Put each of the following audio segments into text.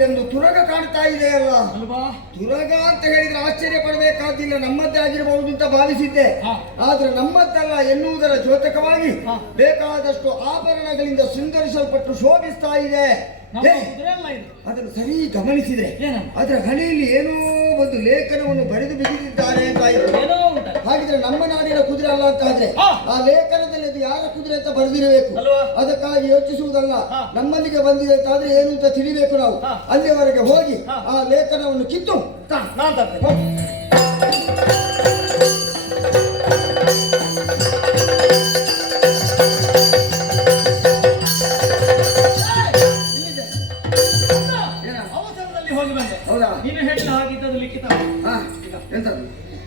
ಎಂದು ತುರಗ ಕಾಣ್ತಾ ಇದೆಯಲ್ಲ? ಅಲ್ವಾ? ತುರಗ ಅಂತ ಹೇಳಿದ್ರೆ ಆಶ್ಚರ್ಯ ಪಡಬೇಕಾದಿಲ್ಲ ನಮ್ಮದ್ದೇ ಆಗಿರಬಹುದು ಅಂತ ಭಾವಿಸಿದ್ದೆ. ಆದ್ರೆ ನಮ್ಮದ್ದಲ್ಲ ಎನ್ನುವುದರ ದ್ಯೋತಕವಾಗಿ ಬೇಕಾದಷ್ಟು ಆಭರಣಗಳಿಂದ ಸಿಂಗರಿಸಲ್ಪಟ್ಟು ಶೋಭಿಸ್ತಾ ಇದೆ. ಇದು. ಅದನ್ನು ಸರಿ ಗಮನಿಸಿದ್ರೆ? ಅದರ ಹಣೆಯಲ್ಲಿ ಏನೋ ಒಂದು ಲೇಖನವನ್ನು ಬರೆದು ಬಿಗಿದಿದ್ದಾರೆ ಅಂತ ಹಾಗಿದ್ರೆ ನಮ್ಮ ನಾಡಿನ ಕುದುರೆ ಅಲ್ಲ ಅಂತ ಆದ್ರೆ. ಆ ಲೇಖನದಲ್ಲಿ ಅದು ಯಾರ ಕುದುರೆ ಅಂತ ಬರೆದಿರಬೇಕು ಅಲ್ವಾ? ಅದಕ್ಕಾಗಿ ಯೋಚಿಸುವುದಲ್ಲ. ನಮ್ಮಲ್ಲಿಗೆ ಬಂದಿದೆ ಅಂತ ಆದ್ರೆ ಏನು ಅಂತ ತಿಳಿಬೇಕು ನಾವು. ಅಲ್ಲಿಯವರೆಗೆ ಹೋಗಿ. ಆ ಲೇಖನವನ್ನು ಕಿತ್ತು ಹೋಗು. ಬಂದೆ ಹೌದಾ ನೀನು ಹೇಳಿದ ಹಾಗಿದ್ದದು ಲಿಖಿತ ಹಾ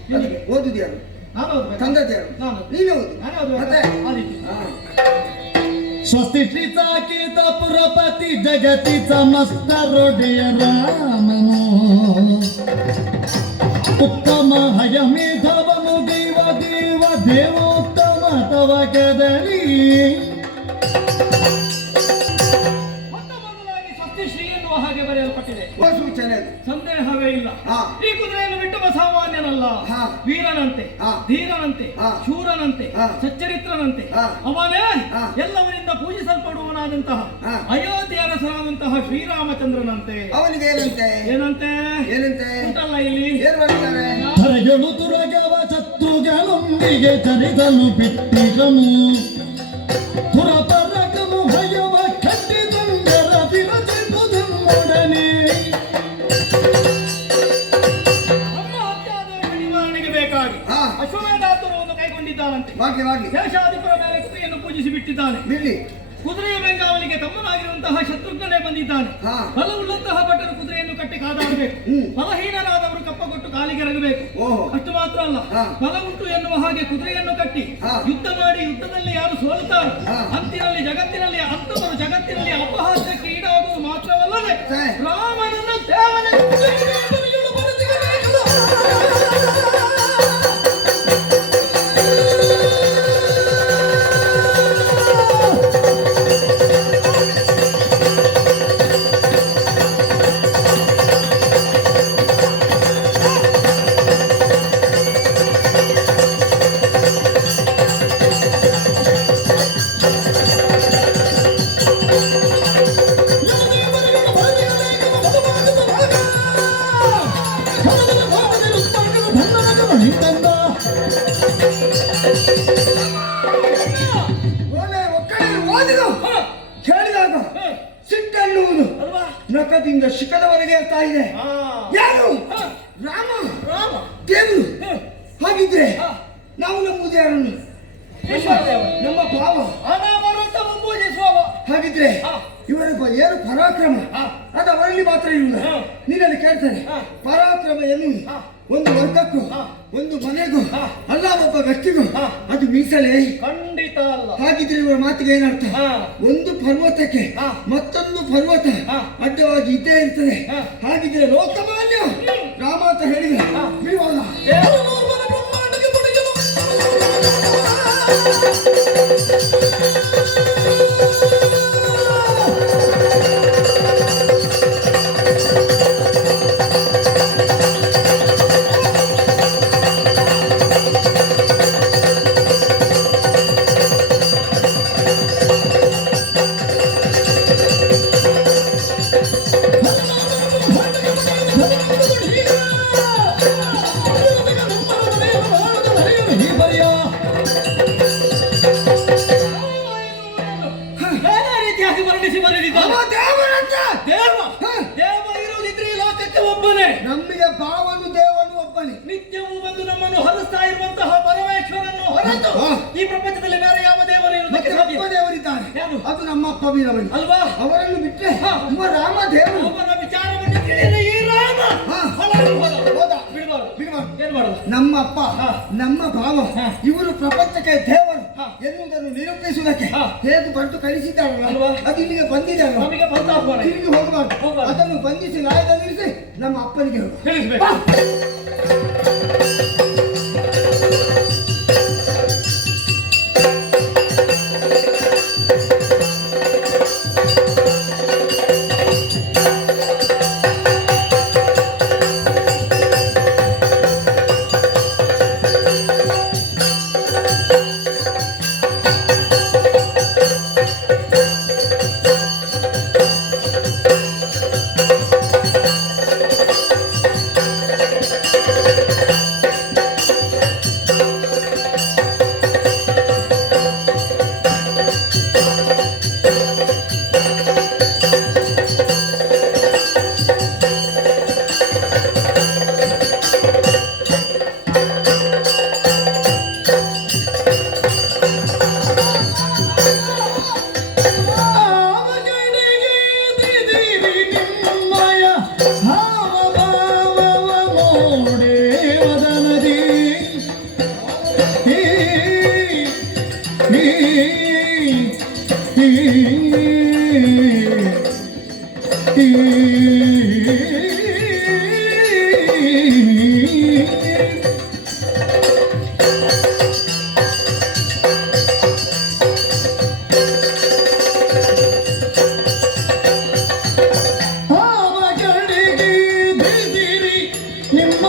ಎಂತದ್ದು ಅದು ಓದುದು ಯಾರು ನಾನು ಓದ್ಬೇಕು ತಂದದ್ದು ಯಾರು ನಾನು. ನೀನೇ ಓದು ನಾನೇ ಓದ್ಬೇಕಾ? ಮತ್ತೆ ಆ ರೀತಿ. ಹಾ. स्वस्ति श्रीचाकित पुरपति जगतीचा मस्त रोडे रामनो उत्तम हयमी धवनु देव देव देवोत्तम तव कदली ಸೂಚನೆ ಸಂದೇಹವೇ ಇಲ್ಲ. ಈ ಕುದುರೆಯನ್ನು ಬಿಟ್ಟವ ಸಾಮಾನ್ಯನಲ್ಲ ಹಾ. ವೀರನಂತೆ. ಧೀರನಂತೆ. ಶೂರನಂತೆ. ಸಚ್ಚರಿತ್ರನಂತೆ. ಅವನೇ. ಎಲ್ಲವರಿಂದ ಪೂಜಿಸಲ್ಪಡುವನಾದಂತಹ. ಅಯೋಧ್ಯೆ ಅರಸನಾದಂತಹ ಶ್ರೀರಾಮಚಂದ್ರನಂತೆ ಅವನಿಗೆ ಏನಂತೆ ಏನಂತೆ ಏನಂತೆ ಉಂಟಲ್ಲ ಇಲ್ಲಿ ಏನ್ ತುರಗವ ಮಾಡ್ಲಿ ಮಾಡ್ಲಿ ಶೇಷಾಧಿಪುರ ಮೇಲೆ ಕುದುರೆಯನ್ನು ಪೂಜಿಸಿ ಬಿಟ್ಟಿದ್ದಾನೆ ಬಿಡ್ಲಿ ಕುದುರೆಯ ಬೆಂಗಾವಲಿಗೆ ತಮ್ಮನಾಗಿರುವಂತಹ ಶತ್ರುಘ್ನೇ ಬಂದಿದ್ದಾನೆ. ಬಲವುಳ್ಳಂತಹ ಭಟರು ಕುದುರೆಯನ್ನು ಕಟ್ಟಿ ಕಾದಾಡಬೇಕು. ಬಲಹೀನರಾದವರು ಕಪ್ಪ ಕೊಟ್ಟು ಕಾಲಿಗೆ ಇರಗಬೇಕು ಓಹೋ ಅಷ್ಟು ಮಾತ್ರ ಅಲ್ಲ. ಬಲ ಉಂಟು ಎನ್ನುವ ಹಾಗೆ ಕುದುರೆಯನ್ನು ಕಟ್ಟಿ. ಯುದ್ಧ ಮಾಡಿ ಯುದ್ಧದಲ್ಲಿ ಯಾರು ಸೋಲುತ್ತಾರೆ. ಅಂತಿನಲ್ಲಿ ಜಗತ್ತಿನಲ್ಲಿ ಅಂತವರು ಜಗತ್ತಿನಲ್ಲಿ ಅಪಹಾಸ್ಯಕ್ಕೆ ಈಡಾಗುವುದು ಮಾತ್ರವಲ್ಲದೆ. ರಾಮನನ್ನು ದೇವನ ನಮ್ಮ ಭಾವ ಅನಾಮರತವ ಪೂಜಿಸುವವ ಹಾಗಿದ್ರೆ. ಇವರ ಏನು ಪರಾಕ್ರಮ. ಅದು ಅವರಲ್ಲಿ ಮಾತ್ರ ಇಲ್ಲ. ನೀನಲ್ಲಿ ಕೇಳ್ತಾನೆ. ಪರಾಕ್ರಮ ಎನ್ನುವುದು ಒಂದು ವರ್ಗಕ್ಕೂ ಹಾ. ಒಂದು ಮನೆಗೂ. ಅಲ್ಲ ಒಬ್ಬ ವ್ಯಕ್ತಿಗೂ. ಅದು ಮೀಸಲೇ ಖಂಡಿತ ಅಲ್ಲ ಹಾಗಿದ್ರೆ ಇವರ ಮಾತಿಗೆ ಏನರ್ಥ ಒಂದು ಪರ್ವತಕ್ಕೆ. ಮತ್ತೊಂದು ಪರ್ವತ. ಅಡ್ಡವಾಗಿ ಇದ್ದೇ ಇರ್ತದೆ. ಹಾಗಿದ್ರೆ ಲೋಕಮಾನ್ಯ ರಾಮ ಅಂತ ಹೇಳಿದ್ರೆ thank you ಅದು ಇಲ್ಲಿಗೆ ಬಂದಿದೆ ನಮಗೆ ಬಂದ ಆಹ್ವಾನ ಇದು. ತಿರುಗಿ ಹೋಗಬಾರ್ದು ಹೋಗ್ಬಾರ್ದು. ಅದನ್ನು ಬಂಧಿಸಿ ನ್ಯಾಯದಲ್ಲಿರಿಸಿ ನಮ್ಮ ಅಪ್ಪನಿಗೆ ಹೇಳು ತಿಳಿಸ್ಬೇಕು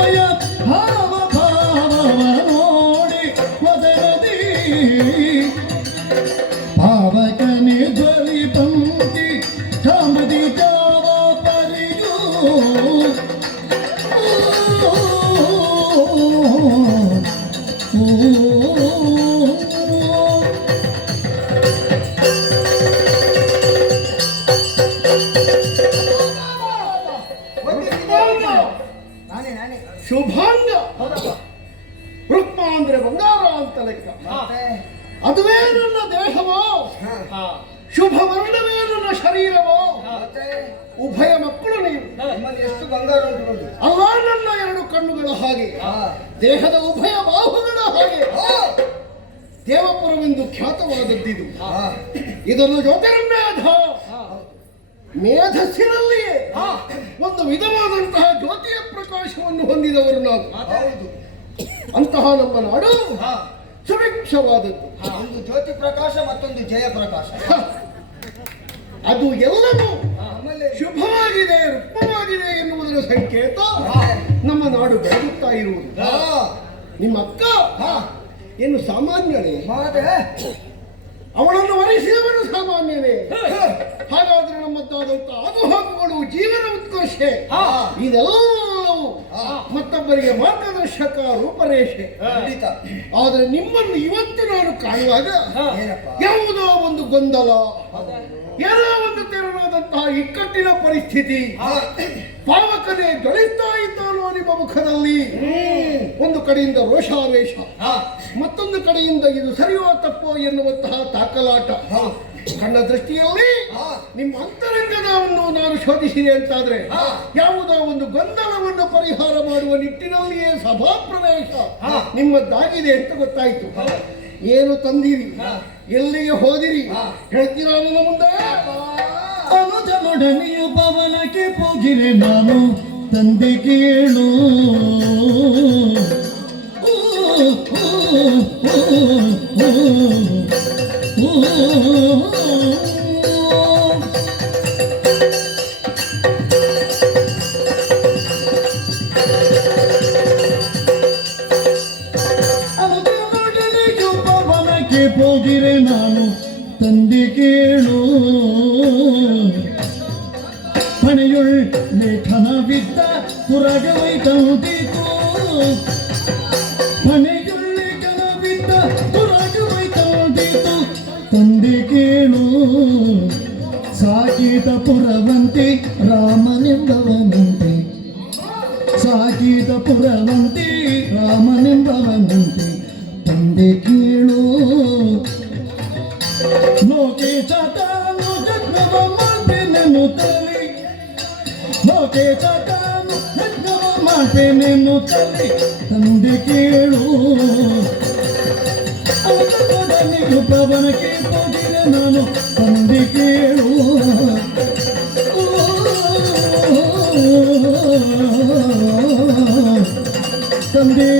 Моя ದೇಹದ ಉಭಯ ಬಾಹುಗಳ ಹಾಗೆ. ದೇವಪುರವೆಂದು ಖ್ಯಾತವಾದದ್ದಿದು. ಇದನ್ನು ಜ್ಯೋತಿರ್ಮೇಧ ಮೇಧಸ್ಸಿನಲ್ಲಿಯೇ. ಒಂದು ವಿಧವಾದಂತಹ ಜ್ಯೋತಿಯ ಪ್ರಕಾಶವನ್ನು ಹೊಂದಿದವರು ನಾವು. ಅಂತಹ ನಮ್ಮ ನಾಡು. ಸುಭಿಕ್ಷವಾದದ್ದು. ಒಂದು ಜ್ಯೋತಿ ಪ್ರಕಾಶ ಮತ್ತೊಂದು ಜಯ ಪ್ರಕಾಶ. ಅದು ಎಲ್ಲವೂ ಶುಭವಾಗಿದೆ ರೂಪವಾಗಿದೆ ಎನ್ನುವುದರ ಸಂಕೇತ ನಮ್ಮ ನಾಡು ಬೆಳಗುತ್ತಾ ಇರುವುದು. ನಿಮ್ಮ ಅಕ್ಕ. ಏನು ಸಾಮಾನ್ಯನೇ? ಅವಳನ್ನು ವರಿಸಿದವನು ಸಾಮಾನ್ಯನೇ. ಹಾಗಾದ್ರೆ ನಮ್ಮದ್ದಾದಂತ ಆಗುಹೋಗುಗಳು ಜೀವನ ಉತ್ಕರ್ಷ. ಇದೆಲ್ಲವೂ. ಮತ್ತೊಬ್ಬರಿಗೆ ಮಾರ್ಗದರ್ಶಕ ರೂಪರೇಷೆ. ಖಂಡಿತ. ಆದರೆ ನಿಮ್ಮನ್ನು ಇವತ್ತು ನಾನು ಕಾಣುವಾಗ ಯಾವುದೋ ಒಂದು ಗೊಂದಲ. ಏನೋ ಒಂದು ತೆರನಾದಂತಹ ಇಕ್ಕಟ್ಟಿನ ಪರಿಸ್ಥಿತಿ ಪಾವಕನೆ ಗಳಿಸ್ತಾ ಇದ್ದಾನೋ ನಿಮ್ಮ ಮುಖದಲ್ಲಿ ಒಂದು ಕಡೆಯಿಂದ ರೋಷಾವೇಶ. ಮತ್ತೊಂದು ಕಡೆಯಿಂದ ಇದು ಸರಿಯೋ ತಪ್ಪೋ ಎನ್ನುವಂತಹ ತಾಕಲಾಟ ಕಂಡ ಕಣ್ಣ ದೃಷ್ಟಿಯಲ್ಲಿ. ನಿಮ್ಮ ಅಂತರಂಗದವನ್ನು ನಾನು ಶೋಧಿಸಿದೆ ಅಂತಾದ್ರೆ. ಯಾವುದೋ ಒಂದು ಗೊಂದಲವನ್ನು ಪರಿಹಾರ ಮಾಡುವ ನಿಟ್ಟಿನಲ್ಲಿಯೇ ಸಭಾ ಪ್ರವೇಶ. ನಿಮ್ಮದ್ದಾಗಿದೆ ಅಂತ ಗೊತ್ತಾಯ್ತು ಏನು ತಂದಿರಿ? ಎಲ್ಲಿಗೆ ಹೋದಿರಿ. ಹೇಳ್ತೀರಾ ನನ್ನ ಮುಂದೆ? ಅನುಜನೊಡನೆಯು ಪವನಕ್ಕೆ ಹೋಗಿರೆ ನಾನು ತಂದೆ ಕೇಳು. ಓ ಓ ಓ ಓ. ಪುರಗವೈ ತಂದಿತು ಹಣೆಯುಳ್ ಲೇಖನವಿದ್ದ ಪುರಗವೈ ತಂದಿತು ತಂದೆ ಕೇಳು ಸಾಕಿದ ಪುರವಂತೆ ರಾಮನೆಂಬವನಂತೆ ಸಾಕಿದ ಪುರವಂತೆ ರಾಮನೆಂಬವನಂತೆ ತಂದೆ ಕೇಳು ಲೋಕೇಶ ತಾನು ಜಗ್ಗವ ಮಾಡ್ತೇನೆನ್ನು ತಲೆ ಲೋಕೇಶ ತಾನು ಜಗ್ಗವ ನಿನ್ನು ತಲೆ ತಂದೆ ಕೇಳು. ನೀವು ಪವನಕ್ಕೆ ಹೋಗಿರೆ ನಾನು ತಂದೆ ಕೇಳು. ತಂದೆ.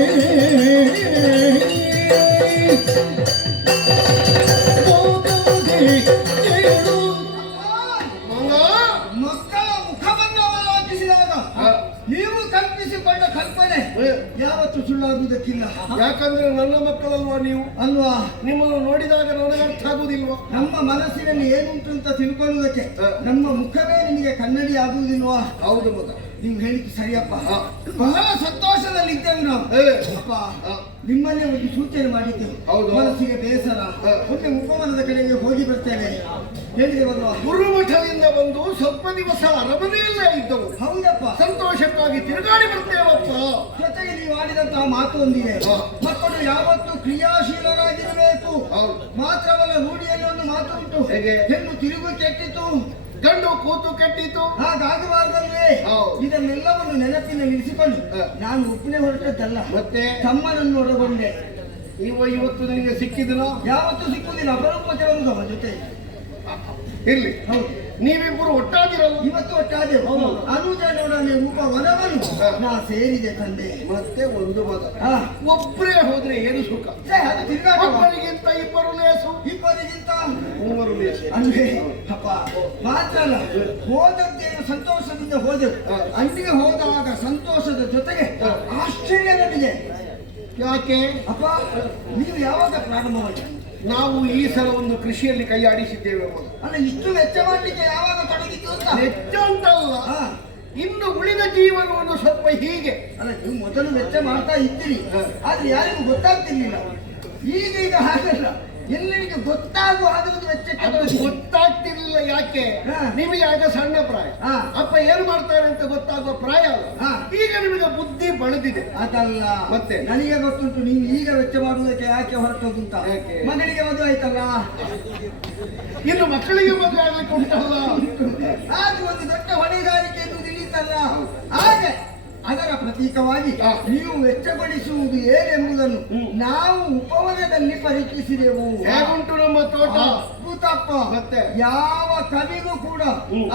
ಸುಳ್ಳಾಗುವುದಕ್ಕಿಲ್ಲ ಯಾಕಂದ್ರೆ ನನ್ನ ಮಕ್ಕಳಲ್ವಾ ನೀವು? ಅಲ್ವಾ? ನಿಮ್ಮನ್ನು ನೋಡಿದಾಗ ನನಗೆ ಅರ್ಥ ಆಗುದಿಲ್ವಾ? ನಮ್ಮ ಮನಸ್ಸಿನಲ್ಲಿ ಏನುಂಟು ಅಂತ ತಿಳ್ಕೊಳ್ಳೋದಕ್ಕೆ ನಮ್ಮ ಮುಖವೇ ನಿಮಗೆ ಕನ್ನಡಿ ಆಗುವುದಿಲ್ವಾ? ಹೌದು ಮಗ. ನೀವು ಹೇಳಿದ್ದು ಸರಿಯಪ್ಪ. ಬಹಳ ಸಂತೋಷದಲ್ಲಿ ಇದ್ದೇವೆ ನಾವು. ಅಪ್ಪ. ನಿಮ್ಮನ್ನೇ ಒಂದು ಸೂಚನೆ ಮಾಡಿದ್ದೆವು. ಹೌದು. ಮನಸ್ಸಿಗೆ ಬೇಸರ. ಒಮ್ಮೆ ಮುಖವನದ ಕಡೆಗೆ ಹೋಗಿ ಬರ್ತೇವೆ. ಹೇಳಿದೆವಲ್ವಾ ಗುರುಮಠದಿಂದ ಬಂದು ಸ್ವಲ್ಪ ದಿವಸ ಅರಮನೆಯಲ್ಲೇ ಇದ್ದವು. ಹೌದಪ್ಪ. ಸಂತೋಷಕ್ಕಾಗಿ ತಿರುಗಾಡಿ ಬರ್ತೇವಪ್ಪ. ಜೊತೆಗೆ ನೀವು ಆಡಿದಂತಹ ಮಾತು ಒಂದಿದೆ. ಮಕ್ಕಳು ಯಾವತ್ತು ಕ್ರಿಯಾಶೀಲರಾಗಿರಬೇಕು. ಹೌದು. ಮಾತ್ರವಲ್ಲ ರೂಢಿಯಲ್ಲಿ ಒಂದು ಮಾತು ಉಂಟು. ಹೇಗೆ? ಹೆಣ್ಣು ತಿರುಗು ಕೆಟ್ಟಿತು. ಗಂಡು ಕೂತು ಕೆಟ್ಟಿತು. ಹಾಗಾಗಬಾರ್ದಲ್ವೇ. ಇದನ್ನೆಲ್ಲವನ್ನು ನೆನಪಿನಲ್ಲಿ ಇರಿಸಿಕೊಂಡು. ನಾನು ಒಬ್ಬನೇ ಹೊರಟದ್ದಲ್ಲ. ಮತ್ತೆ? ತಮ್ಮನನ್ನು ಒಳಗೊಂಡೆ ಇವ ಇವತ್ತು ನನಗೆ ಸಿಕ್ಕಿದನೋ? ಯಾವತ್ತು ಸಿಕ್ಕುದಿಲ್ಲ ಅಪರೂಪಕ್ಕೆ ಬರುವುದು ಜೊತೆ ಇರ್ಲಿ ಹೌದು. ನೀವಿಬ್ಬರು ಒಟ್ಟಾಗಿರಲ್ಲ. ಇವತ್ತು ಒಟ್ಟಾಗಿ ಅನುಜನೊಡನೆ ಉಪವನವನ್ನು. ನಾ ಸೇರಿದೆ ತಂದೆ. ಮತ್ತೆ ಒಂದು ಮಗ. ಒಬ್ಬರೇ ಹೋದ್ರೆ ಏನು ಸುಖ? ಒಬ್ಬರಿಗಿಂತ ಇಬ್ಬರು ಲೇಸು. ಇಬ್ಬರಿಗಿಂತ ಮೂವರು ಲೇಸು. ಅಂದ್ರೆ ಅಪ್ಪ ಮಾತ್ರ ಅಲ್ಲ ಹೋದದ್ದೇನು ಸಂತೋಷದಿಂದ ಹೋದೆವು. ಅಲ್ಲಿಗೆ ಹೋದಾಗ ಸಂತೋಷದ ಜೊತೆಗೆ ಆಶ್ಚರ್ಯ ನನಗೆ ಯಾಕೆ? ಅಪ್ಪ ನೀವು ಯಾವಾಗ ಪ್ರಾರಂಭ ಮಾಡಿ ನಾವು ಈ ಸಲ ಒಂದು ಕೃಷಿಯಲ್ಲಿ ಕೈ ಆಡಿಸಿದ್ದೇವೆ ಅಲ್ಲ ಇಷ್ಟು ವೆಚ್ಚ ಮಾಡ್ಲಿಕ್ಕೆ ಯಾವಾಗ ತೊಡಗಿದ್ದು ಅಂತ? ವೆಚ್ಚ ಅಂತ ಅಲ್ಲ ಇನ್ನು ಜೀವನವನ್ನು ಸ್ವಲ್ಪ ಹೀಗೆ. ಅಲ್ಲ ನೀವು ಮೊದಲು ವೆಚ್ಚ ಮಾಡ್ತಾ ಇದ್ದೀರಿ. ಆದ್ರೆ ಯಾರಿಗೂ ಗೊತ್ತಾಗ್ತಿರ್ಲಿಲ್ಲ. ಈಗ ಈಗ ಹಾಗಲ್ಲ. ಎಲ್ಲರಿಗೆ ಗೊತ್ತಾಗುವ ಹಾಗೆ ಒಂದು ವೆಚ್ಚಕ್ಕೆ ಗೊತ್ತಾಗ್ತಿರ್ಲಿಲ್ಲ ಯಾಕೆ. ನಿಮಗೆ ಆಗ ಸಣ್ಣ ಪ್ರಾಯ. ಅಪ್ಪ ಏನು ಮಾಡ್ತಾರೆ ಅಂತ ಗೊತ್ತಾಗುವ ಪ್ರಾಯ. ಈಗ ನಿಮಗೆ ಬುದ್ಧಿ ಬೆಳೆದಿದೆ ಅದಲ್ಲ. ಮತ್ತೆ? ನನಗೆ ಗೊತ್ತುಂಟು ನೀವು ಈಗ ವೆಚ್ಚ ಮಾಡುವುದಕ್ಕೆ ಯಾಕೆ ಹೊರಟೋದು ಅಂತ ಯಾಕೆ? ಮಗನಿಗೆ ಮದುವೆ ಆಯ್ತಲ್ಲ? ಇನ್ನು ಮಕ್ಕಳಿಗೆ ಮದುವೆ ಆಗ್ಲಿಕ್ಕೆ ಉಂಟಲ್ಲ? ಅದು ಒಂದು ದೊಡ್ಡ ಹೊಣೆಗಾರಿಕೆ ಎಂದು ತಿಳಿಯುತ್ತಲ್ಲ ಹಾಗೆ ಅದರ ಪ್ರತೀಕವಾಗಿ. ನೀವು ವೆಚ್ಚಗೊಳಿಸುವುದು ಏನೆಂಬುದನ್ನು ನಾವು ಉಪವನದಲ್ಲಿ ಪರೀಕ್ಷಿಸಿದೆವು. ಹೇಗುಂಟು ನಮ್ಮ ತೋಟ? ಭೂತಪ್ಪ ಮತ್ತೆ? ಯಾವ ಕವಿಗೂ ಕೂಡ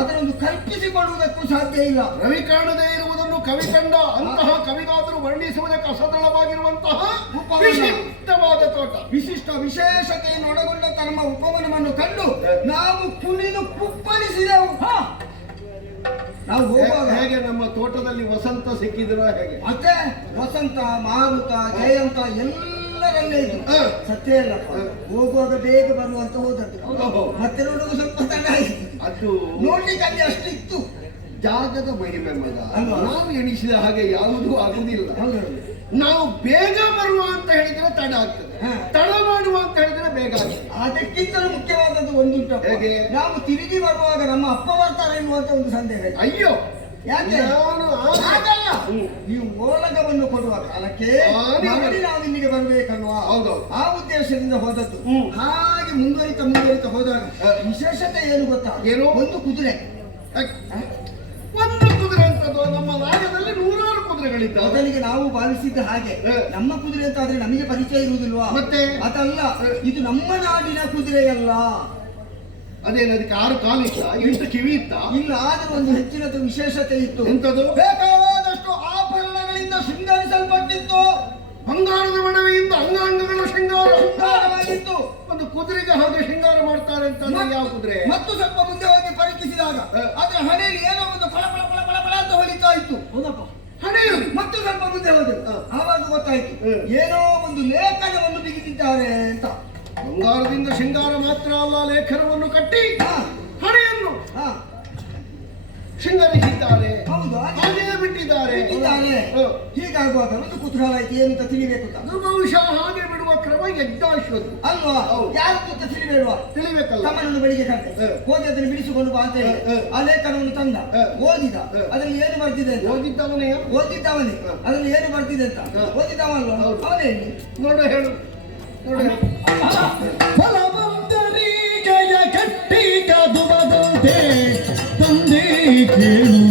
ಅದರೊಂದು ಕಲ್ಪಿಸಿಕೊಳ್ಳುವುದಕ್ಕೂ ಸಾಧ್ಯ ಇಲ್ಲ. ರವಿ ಕಾಣದೇ ಇರುವುದನ್ನು ಕವಿ ತಂಡ ಅಂತಹ ಕವಿಗಾದರೂ ವರ್ಣಿಸುವುದಕ್ಕೆ ಅಸದಳವಾಗಿರುವಂತಹ. ವಿಶಿಷ್ಟವಾದ ತೋಟ. ವಿಶಿಷ್ಟ ವಿಶೇಷತೆಯನ್ನು ಒಳಗೊಂಡ ನಮ್ಮ ಉಪವನವನ್ನು ಕಂಡು ನಾವು ಕುಣಿದು ಕುಪ್ಪಳಿಸಿದೆವು. ನಾವು ಹೋಗುವಾಗ ಹೇಗೆ ನಮ್ಮ ತೋಟದಲ್ಲಿ ವಸಂತ ಸಿಕ್ಕಿದ್ರ ಹೇಗೆ? ಮತ್ತೆ ವಸಂತ ಮಾರುತ ಜಯಂತ ಎಲ್ಲರಲ್ಲೇ ಇದ್ರು. ಸತ್ಯ ಇಲ್ಲಪ್ಪ ಹೋಗುವಾಗ ಬೇಗ ಬರುವಂತ ಹೋದದ್ದು. ಮತ್ತೆ ನೋಡುವಾಗ ಸ್ವಲ್ಪ ತಡ ಆಯ್ತು. ಅದು ನೋಡ್ಲಿಕ್ಕೆ ಅಲ್ಲಿ ಅಷ್ಟು ಇತ್ತು ಜಾಗದ ಮಹಿಮೆ ಮಗ? ನಾವು ಎಣಿಸಿದ ಹಾಗೆ ಯಾವುದೂ ಆಗುವುದಿಲ್ಲ ಹೌದೌದು. ನಾವು ಬೇಗ ಬರುವ ಅಂತ ಹೇಳಿದ್ರೆ ತಡ ಆಗ್ತದೆ. ತಡ ಮಾಡುವ ಅಂತ ಹೇಳಿದ್ರೆ ಬೇಗ ಆಗ್ತದೆ. ಅದಕ್ಕಿಂತ ಮುಖ್ಯವಾದದ್ದು ಒಂದು ಹೇಗೆ? ನಾವು ತಿರುಗಿ ಬರುವಾಗ ನಮ್ಮ ಅಪ್ಪ ಬರ್ತಾರೆ ಎನ್ನುವಂತ ಒಂದು ಸಂದೇಹ. ಅಯ್ಯೋ! ಯಾಕೆ? ನಾನು ಆಗಲ್ಲ ಓಲಗವನ್ನು ಕೊಡುವ ಕಾಲಕ್ಕೆ ಮರಳಿ ನಾವು ಇಲ್ಲಿಗೆ ಬರಬೇಕಲ್ವಾ? ಹೌದು ಆ ಉದ್ದೇಶದಿಂದ ಹೋದದ್ದು. ಹಾಗೆ ಮುಂದುವರಿತ ಮುಂದುವರಿತ ಹೋದಾಗ ವಿಶೇಷತೆ ಏನು ಗೊತ್ತಾ? ಏನೋ? ಒಂದು ಕುದುರೆ. ಒಂದು ಕುದುರೆ ಅಂತದ್ದು ನಮ್ಮ ರಾಜ್ಯದಲ್ಲಿ ನೂರಾರು ಕುದುರೆಗಳಿದ್ದಾವೆ. ಮೊದಲಿಗೆ ನಾವು ಭಾವಿಸಿದ್ದ ಹಾಗೆ ನಮ್ಮ ಕುದುರೆ ಅಂತ ಆದ್ರೆ ನಮಗೆ ಪರಿಚಯ ಇರುವುದಿಲ್ವಾ? ಮತ್ತೆ? ಅದಲ್ಲ ಇದು ನಮ್ಮ ನಾಡಿನ ಕುದುರೆಯಲ್ಲ. ಅದೇನ ಅದಕ್ಕೆ ಆರು ಕಾಲಿತ್ತ ಇಷ್ಟು ಕಿವಿ ಇತ್ತ? ಇಲ್ಲ ಆದ್ರೂ ಒಂದು ಹೆಚ್ಚಿನ ವಿಶೇಷತೆ ಇತ್ತು. ಎಂತದ್ದು ಬೇಕಾದಷ್ಟು ಆಭರಣಗಳಿಂದ ಶೃಂಗರಿಸಲ್ಪಟ್ಟಿತ್ತು. ಬಂಗಾರದ ಮಡವೆಯಿಂದ ಅಂಗಾಂಗಗಳ ಶೃಂಗಾರ ಶೃಂಗಾರವಾಗಿತ್ತು ಒಂದು ಕುದುರೆಗೆ ಹಾಗೆ ಶೃಂಗಾರ ಮಾಡ್ತಾರೆ ಅಂತ ಯಾವ ಕುದುರೆ? ಮತ್ತು ಸ್ವಲ್ಪ ಮುಂದೆ ಹೋಗಿ ಪರೀಕ್ಷಿಸಿದಾಗ. ಅದರ ಹಣೆಯಲ್ಲಿ ಏನೋ ಒಂದು ಫಳ ಫಳ ಫಳ ಫಳ ಫಳ ಅಂತ ಹೊಳಿತಾ ಇತ್ತು. ಹೌದಪ್ಪ. ಹಣೆಯಲ್ಲಿ ಮತ್ತು ಸ್ವಲ್ಪ ಮುಂದೆ ಹೋದ್ರು. ಆವಾಗ ಗೊತ್ತಾಯ್ತು ಏನೋ ಒಂದು ಲೇಖನವನ್ನು ಬಿಗಿದಿದ್ದಾರೆ ಅಂತ. ಬಂಗಾರದಿಂದ ಶೃಂಗಾರ ಮಾತ್ರ ಅಲ್ಲ ಲೇಖನವನ್ನು ಕಟ್ಟಿ. ಹಣೆಯನ್ನು ಹಾಗೆಯೇ ಬಿಟ್ಟಿದ್ದಾರೆ. ಹೀಗಾಗುವಾಗ ಒಂದು ಕುತೂಹಲ ಐತಿ ಏನು ಅಂತ? ತಿಳಿಬೇಕು ಬಹುಶಃ ಹಾಗೆ ಬಿಡುವ ಕ್ರಮ ಯಜ್ಞಾಶ್ವದ್ದು ಅಲ್ವಾ. ಯಾರು ಅಂತ ತಿಳಿಬೇಡುವ? ತಿಳಿಬೇಕಲ್ಲ. ತಮ್ಮನನ್ನು ಬೆಳಿಗ್ಗೆ ಕಂಡು. ಹೋಗಿ ಅದನ್ನು ಬಿಡಿಸಿಕೊಂಡು ಬಾ ಅಂತ ಹೇಳಿ. ಆ ಲೇಖನವನ್ನು ತಂದ. ಓದಿದ. ಅದರಲ್ಲಿ ಏನು ಬರ್ತಿದೆ ಓದಿದ್ದವನೇ? ಓದಿದ್ದವನೇ. ಅದರಲ್ಲಿ ಏನು ಬರ್ತಿದೆ ಅಂತ. ಓದಿದ್ದವಲ್ಲ. ಅವನೇ ನೋಡು ಹೇಳು. ನೋಡು ಹೇಳು. ಫಲವಂತರಿಗೆಯ ಕಟ್ಟಿ দেখিনি।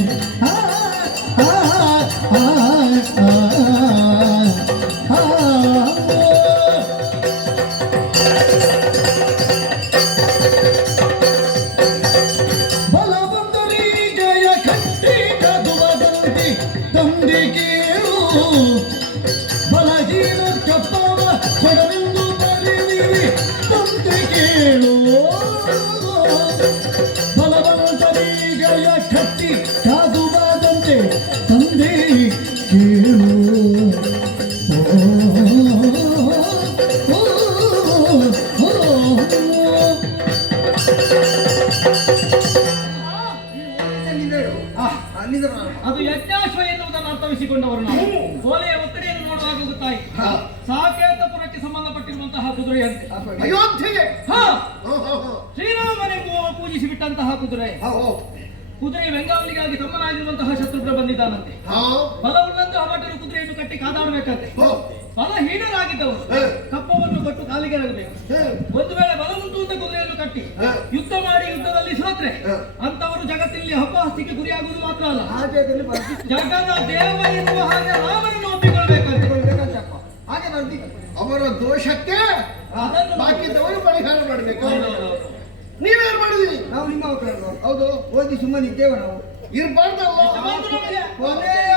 ಬಲವಂತರಿಗೆಯ ಕಟ್ಟಿ ಕಾದು ಬಾದಂತೆ ತಂದೆ ಕೇಳು. ಅದು ಯಜ್ಞಾಶ್ವ ಎನ್ನುವುದನ್ನು ಅರ್ಥವಿಸಿಕೊಂಡವರು ನಾವು. ಕುದುರೆ. ಕುದುರೆ ಬೆಂಗಾವಲಿಗಾಗಿ ತಮ್ಮನಾಗಿರುವಂತಹ ಶತ್ರುಘ್ನ ಬಂದಿದ್ದಾನಂತೆ. ಬಲವುಳ್ಳಂತೆ ಅವಟರು ಕುದುರೆಯನ್ನು ಕಟ್ಟಿ ಕಾದಾಡಬೇಕಂತೆ. ಬಲಹೀನರಾಗಿದ್ದವರು. ಕಪ್ಪವನ್ನು ಕೊಟ್ಟು ಕಾಲಿಗೆ ರಗಬೇಕು ಒಂದು ವೇಳೆ ಬಲವುಂಟು ಅಂತ ಕುದುರೆಯನ್ನು ಕಟ್ಟಿ ಯುದ್ಧ ಮಾಡಿ ಯುದ್ಧದಲ್ಲಿ ಸೋತ್ರೆ. ಅಂತವರು ಜಗತ್ತಿನಲ್ಲಿ ಹಬ್ಬಹಸ್ತಿಗೆ ಗುರಿಯಾಗುವುದು ಮಾತ್ರ ಅಲ್ಲ. ಜಗದ ದೇವ ಎನ್ನುವ ಹಾಗೆ ರಾಮನನ್ನು ಒಪ್ಪಿಕೊಳ್ಬೇಕಂತೆ ಹಾಗೆ ಅವರ ದೋಷಕ್ಕೆ ಅದನ್ನು ಬಾಕಿದ್ದವರು ಪರಿಹಾರ ಮಾಡಬೇಕು. ನೀವೇನ್ ಮಾಡಿದಿರಿ? ನಾವು ನಿಮ್ಮ ಹೌದು ಓದಿ ಸುಮ್ಮನೆ ಇದ್ದೇವೆ ನಾವು. ಇರ್ಬಾರ್ದಲ್ಲ ಕೊನೆಯ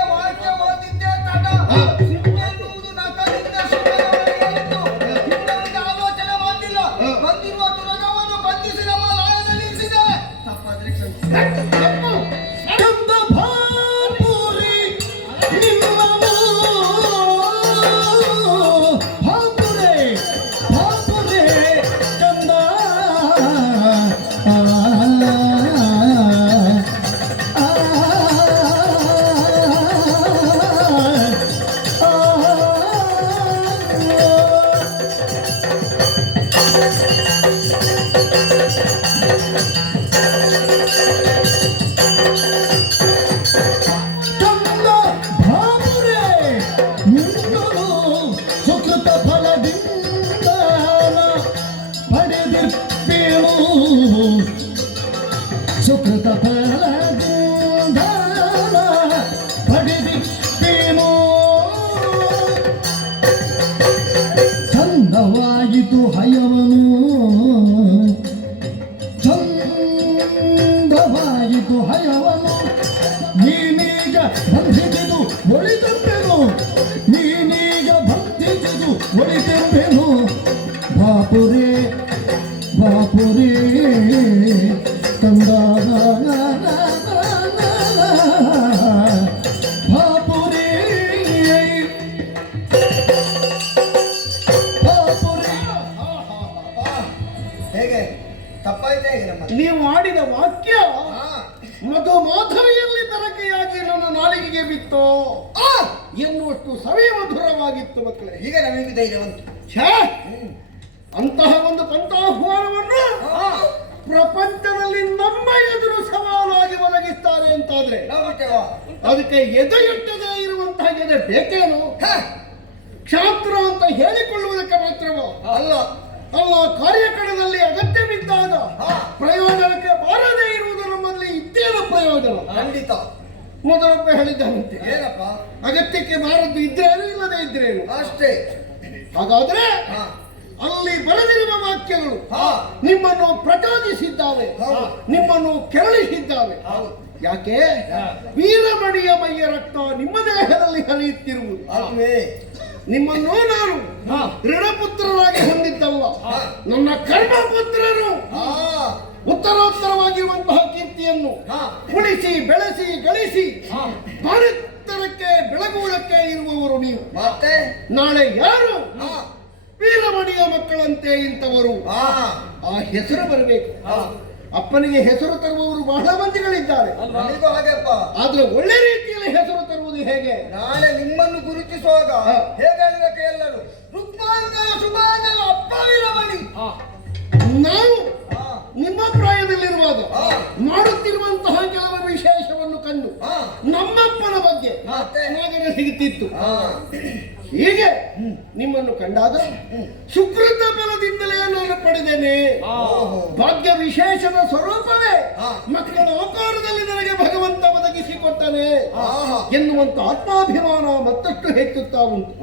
ಹೇಳಿಕೊಳ್ಳುವುದಕ್ಕೆ ಮಾತ್ರವೋ? ಅಲ್ಲ ಅಲ್ಲ ಕಾರ್ಯಕ್ರಮದಲ್ಲಿ ಅಗತ್ಯವಿದ್ದಾಗ ಪ್ರಯೋಜನಕ್ಕೆ ಬಾರದೇ ಇರುವುದು ನಮ್ಮಲ್ಲಿ ಇದ್ದೇನು ಪ್ರಯೋಜನ? ಖಂಡಿತ. ಮೊದಲೊಬ್ಬ ಹೇಳಿದ್ದಾನಂತೆ. ಏನಪ್ಪ? ಅಗತ್ಯಕ್ಕೆ ಬಾರದ್ದು ಇದ್ರೇನು ಇಲ್ಲದೆ ಇದ್ರೇನು? ಅಷ್ಟೇ. ಹಾಗಾದ್ರೆ. ಅಲ್ಲಿ ಬರೆದಿರುವ ವಾಕ್ಯಗಳು. ನಿಮ್ಮನ್ನು ಪ್ರಚೋದಿಸಿದ್ದಾವೆ. ನಿಮ್ಮನ್ನು ಕೆರಳಿಸಿದ್ದಾವೆ. ಯಾಕೆ? ವೀರಮಣಿಯ ಮೈಯ ರಕ್ತ ನಿಮ್ಮ ದೇಹದಲ್ಲಿ ಹರಿಯುತ್ತಿರುವುದು. ಅಲ್ವೇ ನಿಮ್ಮನ್ನು ನಾನು ಋಣಪುತ್ರರಾಗಿ ಹೊಂದಿದ್ದಲ್ಲ. ನನ್ನ ಕರ್ಮಪುತ್ರರು ಉತ್ತರೋತ್ತರವಾಗಿರುವಂತಹ ಕೀರ್ತಿಯನ್ನು. ಉಳಿಸಿ ಬೆಳೆಸಿ ಗಳಿಸಿ ಭಾರತಕ್ಕೆ ಬೆಳಗುವುದಕ್ಕೆ ಇರುವವರು ನೀವು. ಮತ್ತೆ? ನಾಳೆ ಯಾರು? ವೀರಮಣಿಯ ಮಕ್ಕಳಂತೆ ಇಂಥವರು. ಆ ಹೆಸರು ಬರಬೇಕು. ಅಪ್ಪನಿಗೆ ಹೆಸರು ತರುವವರು ಬಹಳ ಮಂದಿಗಳಿದ್ದಾರೆ. ಆದ್ರೆ ಒಳ್ಳೆ ರೀತಿಯಲ್ಲಿ ಹೆಸರು ಹೇಗೆ? ನಾಳೆ ನಿಮ್ಮನ್ನು ಗುರುತಿಸುವಾಗ. ಹೇಗೆ ಹೇಳಬೇಕು ಎಲ್ಲರೂ? ರುಕ್ಮಾಂಗಲ ಶುಭಾಂಗಲ ಅಪ್ಪ ವೀರಮಣಿ ನಾವು ನಿಮ್ಮ ಪ್ರಾಯದಲ್ಲಿರುವಾಗ. ಮಾಡುತ್ತಿರುವಂತಹ ಕೆಲವು ವಿಶೇಷವನ್ನು ಕಂಡು ನಮ್ಮಪ್ಪನ ಬಗ್ಗೆ? ನಾಗರ ಸಿಗುತ್ತಿತ್ತು ಹಾ. ಹೀಗೆ ನಿಮ್ಮನ್ನು ಕಂಡಾಗ ಸುಕೃತ ಬಲದಿಂದಲೇ ನಾನು ಪಡೆದೇನೆ. ಭಾಗ್ಯ ವಿಶೇಷದ ಸ್ವರೂಪವೇ. ಮಕ್ಕಳ ಆಕಾರದಲ್ಲಿ ನನಗೆ ಭಗವಂತ ಒದಗಿಸಿಕೊಟ್ಟನೆ. ಎನ್ನುವಂತ ಆತ್ಮಾಭಿಮಾನ ಮತ್ತಷ್ಟು ಹೆಚ್ಚುತ್ತಾ ಉಂಟು.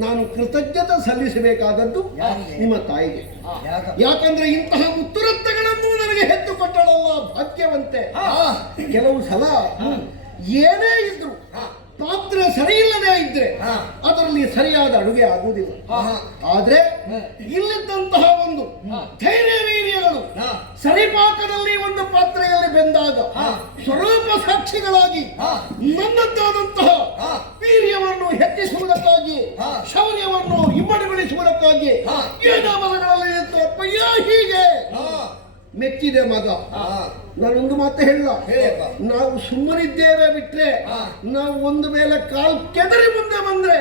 ನಾನು ಕೃತಜ್ಞತೆ ಸಲ್ಲಿಸಬೇಕಾದದ್ದು ನಿಮ್ಮ ತಾಯಿಗೆ. ಯಾಕಂದ್ರೆ ಇಂತಹ ಮುತ್ತುರತ್ನಗಳನ್ನು ನನಗೆ ಹೆತ್ತು ಕೊಟ್ಟಳಲ್ಲ ಭಾಗ್ಯವಂತೆ. ಕೆಲವು ಸಲ ಏನೇ ಇದ್ರು ಪಾತ್ರ ಸರಿ ಇಲ್ಲದೆ ಇದ್ರೆ. ಅದರಲ್ಲಿ ಸರಿಯಾದ ಅಡುಗೆ ಆಗುವುದಿಲ್ಲ. ಆದ್ರೆ ಇಲ್ಲಿದ್ದಂತಹ ಒಂದು ಧೈರ್ಯ ವೀರ್ಯಗಳು. ಸರಿಪಾಕದಲ್ಲಿ ಒಂದು ಪಾತ್ರೆಯಲ್ಲಿ ಬೆಂದಾಗ. ಸ್ವರೂಪ ಸಾಕ್ಷಿಗಳಾಗಿ. ನನ್ನದ್ದಾದಂತಹ. ವೀರ್ಯವನ್ನು ಹೆಚ್ಚಿಸುವುದಕ್ಕಾಗಿ. ಶೌರ್ಯವನ್ನು ಇಮ್ಮಡಿಗೊಳಿಸುವುದಕ್ಕಾಗಿ. ಏನೋ ಮನಗಳಲ್ಲಿ ಅಪ್ಪಯ್ಯ ಹೀಗೆ ಮೆಚ್ಚಿದೆ ಮಗ. ನಾನೊಂದು ಮಾತು ಹೇಳ. ನಾವು ಸುಮ್ಮನಿದ್ದೇವೆ ಬಿಟ್ರೆ. ನಾವು ಒಂದು ಮೇಲೆ ಕಾಲ್ ಕೆದರಿ ಮುಂದೆ ಬಂದ್ರೆ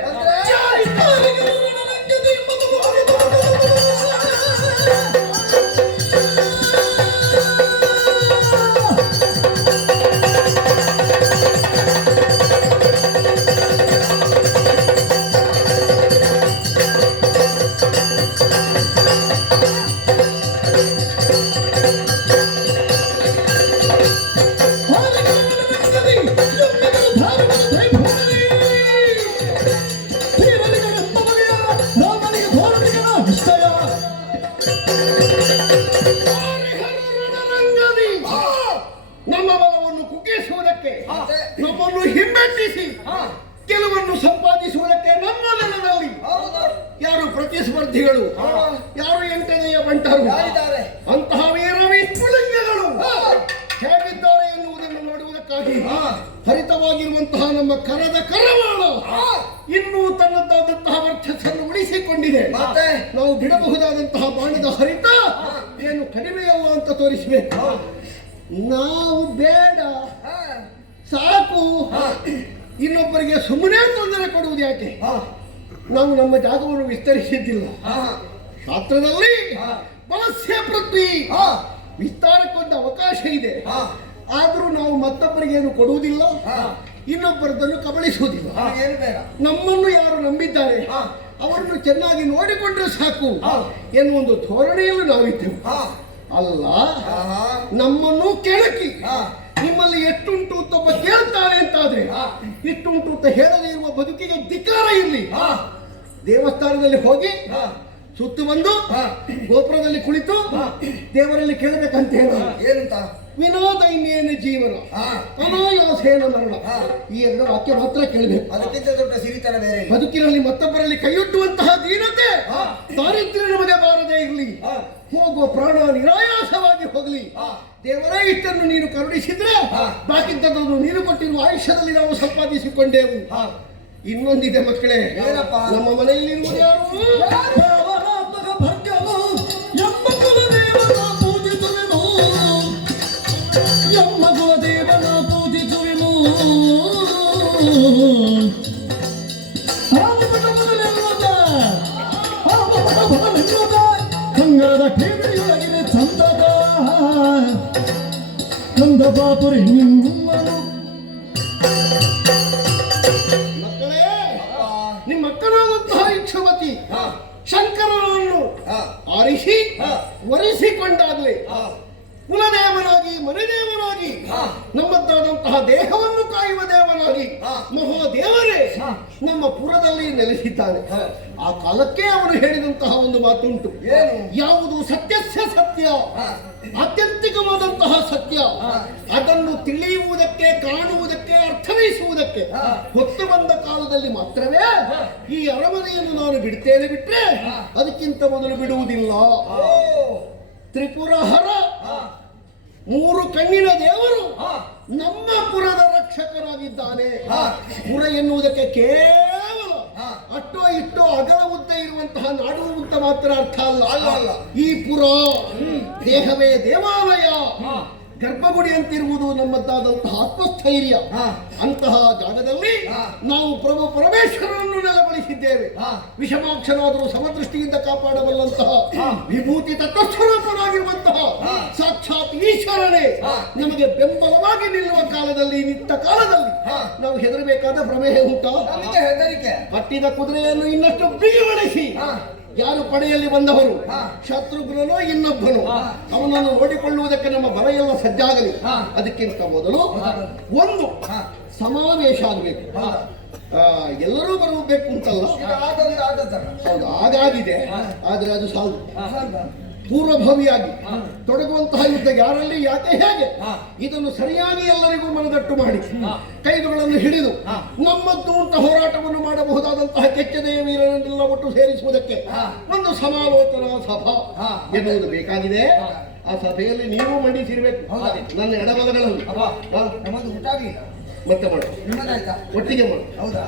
ಹರಿತವಾಗಿರುವಂತಹ ನಮ್ಮ ಕರದ ಕರವಾಳ. ಇನ್ನೂ ತನ್ನದಾದಂತಹ ವರ್ಚಸ್ಸನ್ನು ಉಳಿಸಿಕೊಂಡಿದೆ. ಮತ್ತೆ? ನಾವು ಬಿಡಬಹುದಾದಂತಹ ಬಾಣದ ಹರಿತ ಏನು ಕಡಿಮೆಯಲ್ಲ ಅಂತ ತೋರಿಸಬೇಕು. ನಾವು ಬೇಡ. ಸಾಕು. ಇನ್ನೊಬ್ಬರಿಗೆ ಸುಮ್ಮನೆ ತೊಂದರೆ ಕೊಡುವುದು ಯಾಕೆ? ನಾವು ನಮ್ಮ ಜಾಗವನ್ನು ವಿಸ್ತರಿಸಿದ್ದಿಲ್ಲ. ಶಾಸ್ತ್ರದಲ್ಲಿ. ಬಲಸ್ಯ ಪೃಥ್ವಿ ವಿಸ್ತಾರಕ್ಕೊಂದು ಅವಕಾಶ ಇದೆ. ಆದರೂ ನಾವು ಮತ್ತೊಬ್ಬರಿಗೆ ಏನು ಕೊಡುವುದಿಲ್ಲ. ಇನ್ನೊಬ್ಬರದನ್ನು ಕಬಳಿಸುವುದಿಲ್ಲ ನಮ್ಮನ್ನು ಯಾರು ನಂಬಿದ್ದಾರೆ. ಅವರನ್ನು ಚೆನ್ನಾಗಿ ನೋಡಿಕೊಂಡ್ರೆ ಸಾಕು. ಎನ್ನುವ ಒಂದು ಧೋರಣೆಯಲ್ಲೂ ನಾವಿದ್ದೆವು ಅಲ್ಲ. ನಮ್ಮನ್ನು ಕೆಳಕಿ. ನಿಮ್ಮಲ್ಲಿ ಎಷ್ಟುಂಟು ಅಂತ ಒಬ್ಬ ಕೇಳ್ತಾನೆ ಅಂತಾದ್ರೆ. ಇಷ್ಟುಂಟು ಅಂತ ಹೇಳದೇ ಇರುವ ಬದುಕಿಗೆ ಧಿಕ್ಕಾರ ಇರಲಿ ದೇವಸ್ಥಾನದಲ್ಲಿ ಹೋಗಿ ಸುತ್ತು ಬಂದು. ಗೋಪುರದಲ್ಲಿ ಕುಳಿತು. ದೇವರಲ್ಲಿ ಕೇಳಬೇಕಂತ ಹೇಳ ಏನಂತ ವಿನೋದೈನ್ಯೇನ ಜೀವನ ಹಾ. ಅನಾಯಾಸೇನ ಮರಣ. ಈ ಎರಡು ವಾಕ್ಯ ಮಾತ್ರ ಕೇಳಬೇಕು ಅದಕ್ಕಿಂತ ದೊಡ್ಡ ಸಿರಿತನ ಬೇರೆ ಬದುಕಿನಲ್ಲಿ ಮತ್ತೊಬ್ಬರಲ್ಲಿ ಕೈಯೊಡ್ಡುವಂತಹ ದೀನತೆ. ದಾರಿದ್ರ್ಯ ನಮಗೆ ಬಾರದೇ ಇರಲಿ. ಹೋಗುವ ಪ್ರಾಣ ನಿರಾಯಾಸವಾಗಿ ಹೋಗಲಿ. ದೇವರೇ ಇಷ್ಟನ್ನು ನೀನು ಕರುಣಿಸಿದ್ರೆ ಬಾಕಿದ್ದನ್ನು ನೀನು ಕೊಟ್ಟಿರುವ ಆಯುಷ್ಯದಲ್ಲಿ ನಾವು ಸಂಪಾದಿಸಿಕೊಂಡೆವು. ಇನ್ನೊಂದಿದೆ ಮಕ್ಕಳೇ ಏನಪ್ಪ? ನಮ್ಮ ಮನೆಯಲ್ಲಿರುವುದು ಯಾರು ಮೊದಲೆನ್ನುತ್ತ ಗಂಗಾದ ಕೇಳಿಯೊಳಗಿನ ಚಂದದ ಚಂದ ಪಾಪುರಿ ನಿಮ್ಮನು ಮಕ್ಕಳೇ ನಿಮ್ಮ ಅಕ್ಕನಾದಂತಹ ಇಕ್ಷವತಿ ಹಾ. ಶಂಕರನನ್ನು. ಆರಿಸಿ. ಕುಲದೇವನಾಗಿ ಮನೆದೇವನಾಗಿ ಹಾ. ನಮ್ಮದ್ದಾದಂತಹ ದೇಹವನ್ನು ಕಾಯುವ ದೇವನಾಗಿ ಹಾ. ಹಾ. ಆ ಕಾಲಕ್ಕೆ ಅವರು ಹೇಳಿದಂತಹ ಒಂದು ಮಾತುಂಟು? ಯಾವುದು ಸತ್ಯಸ್ಯ ಸತ್ಯ. ಆತ್ಯಂತಿಕವಾದಂತಹ ಸತ್ಯ ಅದನ್ನು ತಿಳಿಯುವುದಕ್ಕೆ ಕಾಣುವುದಕ್ಕೆ ಅರ್ಥವಹಿಸುವುದಕ್ಕೆ ಹೊತ್ತು ಬಂದ ಕಾಲದಲ್ಲಿ ಮಾತ್ರವೇ ಈ ಅರಮನೆಯನ್ನು ನಾನು ಬಿಡ್ತೇನೆ ಬಿಟ್ರೆ ಅದಕ್ಕಿಂತ ಮೊದಲು ಬಿಡುವುದಿಲ್ಲ ತ್ರಿಪುರಹರ. ಮೂರು ಕಣ್ಣಿನ ದೇವರು. ನಮ್ಮ ಪುರದ ರಕ್ಷಕರಾಗಿದ್ದಾನೆ. ಪುರ ಎನ್ನುವುದಕ್ಕೆ ಕೇವಲ ಅಟ್ಟೋ ಇಟ್ಟೋ ಅಗಲ ಉದ್ದ ಇರುವಂತಹ ನಾಡು ಅಂತ ಮಾತ್ರ ಅರ್ಥ ಅಲ್ಲ ಅಲ್ಲ. ಈ ಪುರ ದೇಹವೇ ದೇವಾಲಯ. ಗರ್ಭಗುಡಿ ಅಂತಿರುವುದು ನಮ್ಮದ್ದಾದಂತಹ ಆತ್ಮಸ್ಥೈರ್ಯ. ಅಂತಹ ಜಾಗದಲ್ಲಿ ನಾವು ಪ್ರಭು ಪರಮೇಶ್ವರನನ್ನು ನೆಲೆಗೊಳಿಸಿದ್ದೇವೆ ವಿಷಮಾಕ್ಷರಾದರೂ ವಿಷಮಾಕ್ಷನಾದರೂ ಸಮದೃಷ್ಟಿಯಿಂದ ಕಾಪಾಡಬಲ್ಲಂತಹ. ವಿಭೂತಿ ತತ್ವಸ್ವರೂಪನಾಗಿರುವಂತಹ ಸಾಕ್ಷಾತ್ ಈಶ್ವರನೇ. ನಮಗೆ ಬೆಂಬಲವಾಗಿ ನಿಲ್ಲುವ ಕಾಲದಲ್ಲಿ ನಿಂತ ಕಾಲದಲ್ಲಿ. ನಾವು ಹೆದರಬೇಕಾದ ಪ್ರಮೇಯ ಉಂಟಾ ಹೆದರಿಕೆ ಕಟ್ಟಿದ ಕುದುರೆಯನ್ನು ಇನ್ನಷ್ಟು ಬಿಗಿಗೊಳಿಸಿ. ಯಾರು ಪಡೆಯಲ್ಲಿ ಬಂದವರು. ಶತ್ರುಘ್ನನೋ ಇನ್ನೊಬ್ಬನು ಅವನನ್ನು ನೋಡಿಕೊಳ್ಳುವುದಕ್ಕೆ ನಮ್ಮ ಬಲ ಎಲ್ಲ ಸಜ್ಜಾಗಲಿ. ಅದಕ್ಕಿಂತ ಮೊದಲು ಒಂದು ಸಮಾವೇಶ ಆಗಬೇಕು? ಎಲ್ಲರೂ ಬರಬೇಕು ಅಂತಲ್ಲ. ಹೌದು ಆಗಾಗಿದೆ. ಆದ್ರೆ ಅದು ಹೌದಾ? ಪೂರ್ವಭಾವಿಯಾಗಿ. ತೊಡಗುವಂತಹ ಯುದ್ಧ ಯಾರಲ್ಲಿ ಯಾಕೆ ಹೇಗೆ. ಇದನ್ನು ಸರಿಯಾಗಿ ಎಲ್ಲರಿಗೂ ಮನದಟ್ಟು ಮಾಡಿ ಹಾ. ಕೈದುಗಳನ್ನು ಹಿಡಿದು. ನಮ್ಮದ್ದು ಅಂತ ಹೋರಾಟವನ್ನು ಮಾಡಬಹುದಾದಂತಹ ಕೆಚ್ಚದೆಯ ವೀರರನ್ನೆಲ್ಲ ಒಟ್ಟು ಸೇರಿಸುವುದಕ್ಕೆ. ಒಂದು ಸಮಾಲೋಚನಾ ಸಭಾ. ಎನ್ನುವುದು ಬೇಕಾಗಿದೆ. ಆ ಸಭೆಯಲ್ಲಿ ನೀವು ಮಂಡಿಸಿರಬೇಕು? ನನ್ನ ಎಡಬಲಗಳಲ್ಲಿ ಅಬ್ಬಾ, ಹಾ. ನಮ್ಮದು ಊಟ ಆಗಲಿಲ್ಲ ಮತ್ತೆ ಮಾಡು ನಿಮ್ಮದಾಯ್ತಾ ಒಟ್ಟಿಗೆ ಮಾಡು ಹೌದಾ.